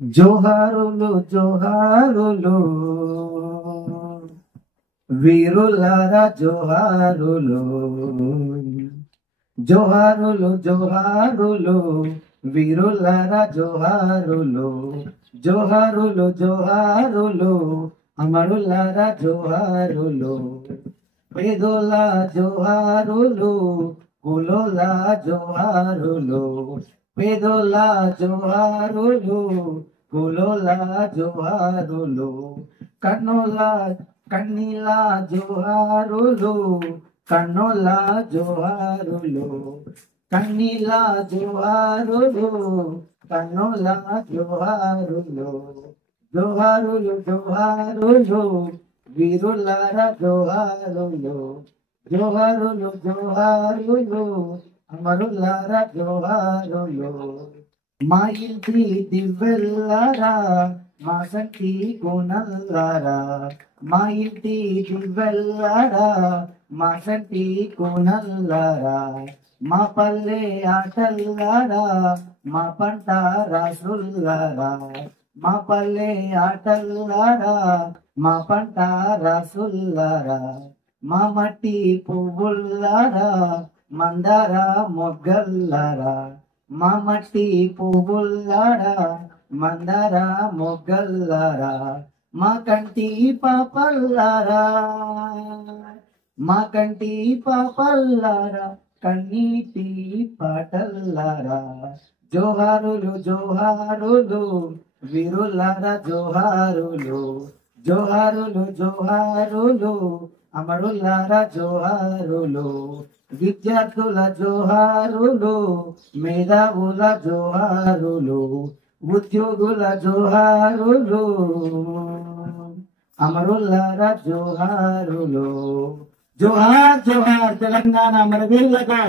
జోహారులు జోహారులు వీరులారా జోహారులు జోహారులు జోహారులు వీరులారా జోహారులు జోహారులు జోహారులు అమరులారా జోహారులు పేదోల జోహారులు కులోల జోహారులు పేదోల జోహారులు కులోల జోహారులు కన్నీల జోహారులు కన్నుల జోహారులు కన్నీల జోహారులు కన్నుల జోహారులు జోహారులు జోహారులు వీరులారా జోహారులు జోహారులు జోహారులు అమరులారా జోహారులు మా ఇంటి దివ్వెల్లారా మా సంటి కోనల్లారా మా ఇంటి దివ్వెల్లారా మా సంటి కోనల్లారా మా పల్లె ఆటల్లారా మా పంట రాసుల్లారా మా పల్లె ఆటల్లారా మా పంట రాసుల్లారా మా మట్టి పువ్వుల్లారా మందార మొగ్గల్లారా మా మట్టి పువ్వుల్లారా మందార మొగ్గల్లారా మా కంటి పాపల్లారా మా కంటి పాపల్లారా కన్నీటి పాటల్లారా జోహారులు జోహారులు వీరులారా జోహారులు జోహారులు జోహారులు అమరులారా జోహారులు విద్యార్థుల జోహారులు మేధావుల జోహారులు ఉద్యోగుల జోహారులు అమరులారా జోహారులు జోహార్ జోహార్ తెలంగాణ అమరవీరులకు